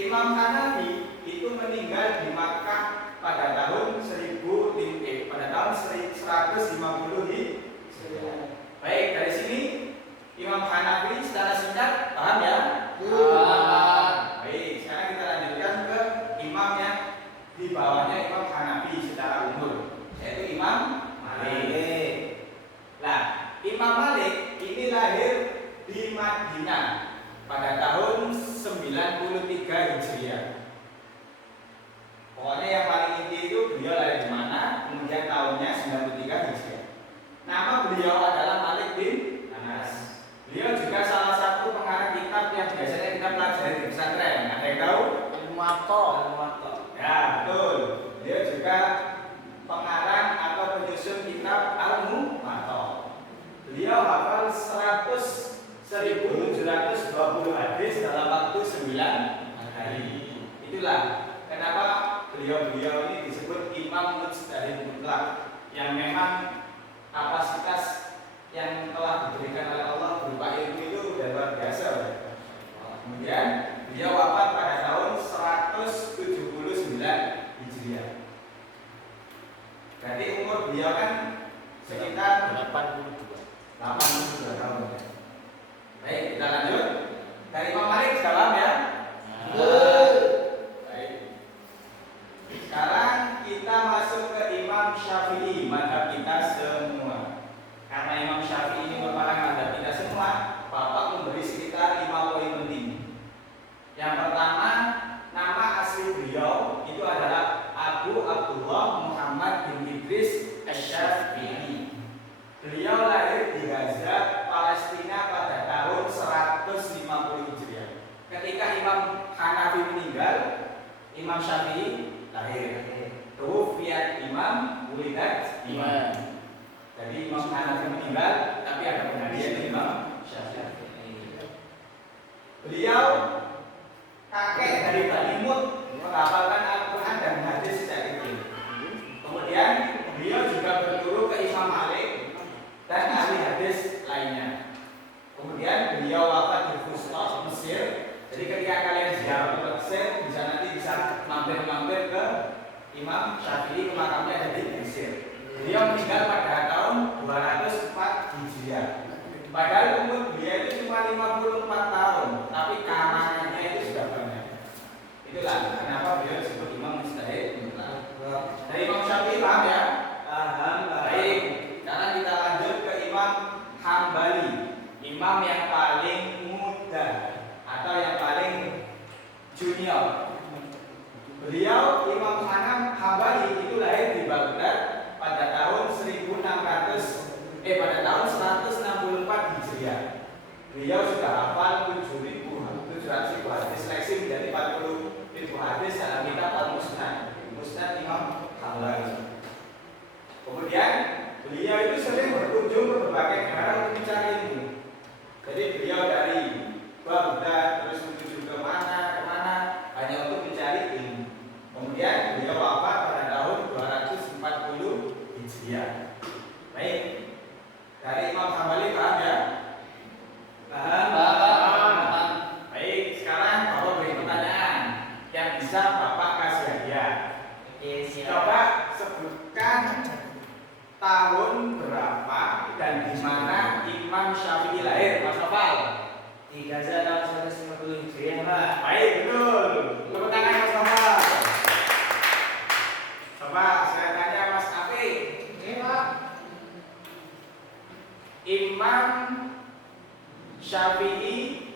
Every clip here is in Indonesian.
Imam Hanafi di bawahnya Imam Hanafi secara umur, yaitu Imam Malik. Nah, Imam Malik ini lahir di Madinah pada tahun 93 Hijriah. Pokoknya yang paling inti itu beliau lahir di mana, kemudian tahunnya 93 Hijriah. Nama beliau adalah Malik bin Anas. Beliau juga salah satu pengarang kitab yang biasanya kita pelajari di pesantren. Ada yang tahu? Muwatta. Ya, betul. Beliau juga pengarang atau penyusun kitab Al-Muwatta. Beliau hafal 1720 hadis dalam waktu 9 hari. Itulah kenapa beliau ini disebut Imam Mujtahid Mutlak, yang memang kapasitas yang telah diberikan oleh Allah berupa ilmu itu sudah luar biasa. Kemudian beliau wafat pada tahun 179 Hijriah. Jadi umur beliau kan sekitar 82 tahun. Baik, kita lanjut. Dari Imam Malik sudah paham ya? Baik. Sekarang kita masuk ke Imam Syafi'i, mazhab kita semua. Karena Imam Syafi'i ini merupakan mazhab kita semua, Bapak memberi sekitar 5 poin penting. Yang pertama, nama asli beliau itu adalah Abu Abdullah Muhammad bin Idris Asy-Syafi'i. Beliau lahir di Gaza, Palestina pada tahun 150 Hijriah. Ketika Imam Hanafi meninggal, Imam Syafi'i lahir. Tuwfiyat Imam, wulidat Imam. Jadi Imam Hanafi meninggal, tapi ada penggantinya Imam Syafi'i. Beliau kakek dari Bani Mud, menghafalkan Al-Quran dan hadis sejak kecil. Kemudian beliau juga berguru ke Imam Malik dan ahli hadis lainnya. Kemudian beliau wafat di Fustos, Mesir. Jadi ketika kalian ziarah ke Mesir, bisa mampir-mampir ke Imam Syafi'i, ke makamnya ada di Mesir. Beliau meninggal pada tahun 204 Hijriah. Padahal umur beliau itu cuma 54 tahun, tapi karangannya itu sudah banyak. Itulah kenapa beliau disebut Imam Mujtahid Mutlak. Dari Imam Syafi'i paham ya? Paham. Baik. Sekarang kita lanjut ke Imam Hambali, imam yang paling muda atau yang paling junior. Beliau Imam Hambali itu lahir di Baghdad pada tahun 164 Hijriah. Beliau sudah hafal 7.700 hadis, seleksi menjadi 40.000 hadis dalam kitab Al-Musnad Imam Hambali. Kemudian beliau itu sering berkunjung ke berbagai negara untuk mencari ilmu. Jadi beliau dari Baghdad terus menuju ke mana hanya untuk mencari ilmu. Kemudian beliau wafat pada tahun 240 Hijriah. Baik. Dari Imam Hambali paham ya? Paham. Baik, sekarang Bapak beri pertanyaan yang bisa Bapak kasih hadiah. Coba sebutkan tahun berapa dan di mana Imam Syafi'i lahir, Mas Noval? Di Gaza tahun 150 Hijriah, Pak. Baik, betul. Tepuk tangan Mas Noval. Coba saya tanya Mas Afi. Pak. Imam Syafi'i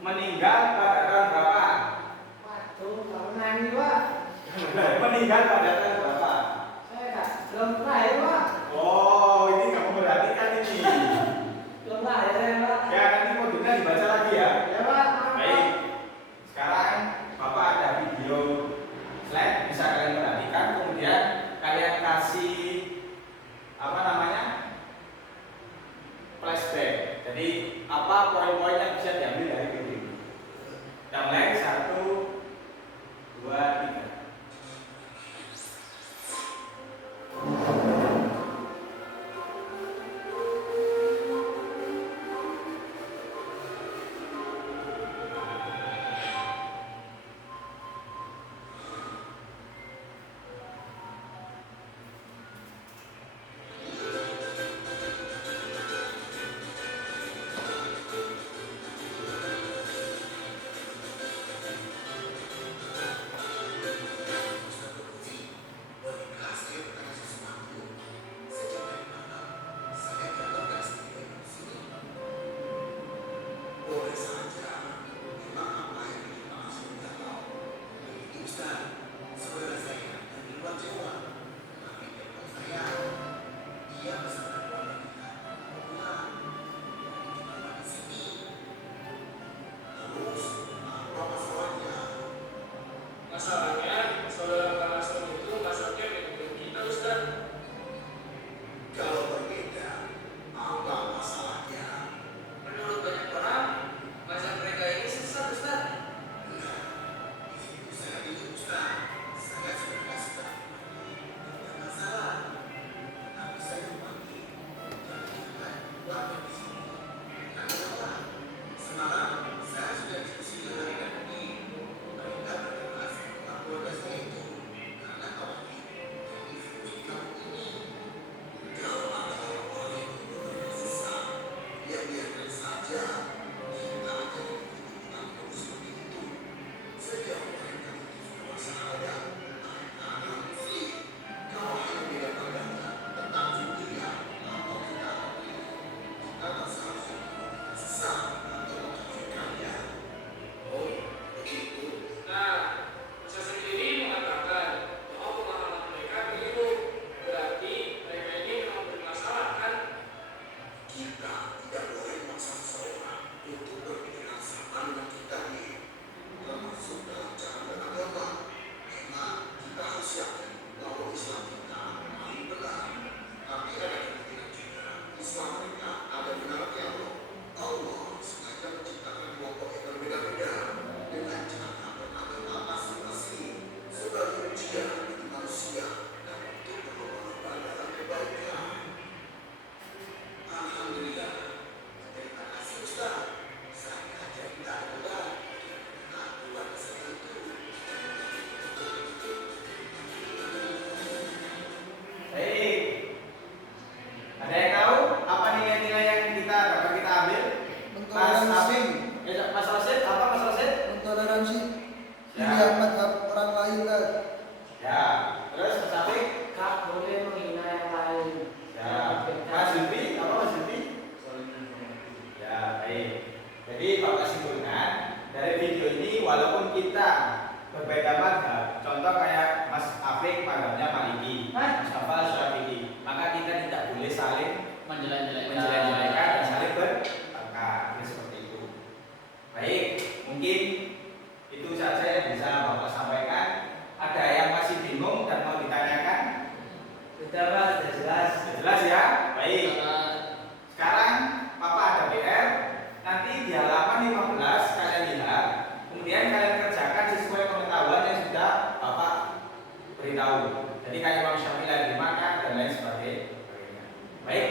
meninggal pada tahun berapa? Waduh, kamu nanya, Pak. Meninggal pada tahun berapa? Saya belum lahir, Pak. Oh, ini nggak memperhatikan ini. Belum lahir saya, Pak. Ya, nanti modulnya dibaca lagi ya. Ya, Pak. Baik. Sekarang Bapak ada video slide, bisa kalian perhatikan. Kemudian kalian kasih apa namanya? Flashback. Jadi apa poin-poin yang bisa diambil dari video ini? Kita mulai 1, 2, 3. beritahu. Jadi kayak Imam Syafi'i lagi makan dan lain sebagainya. Baik,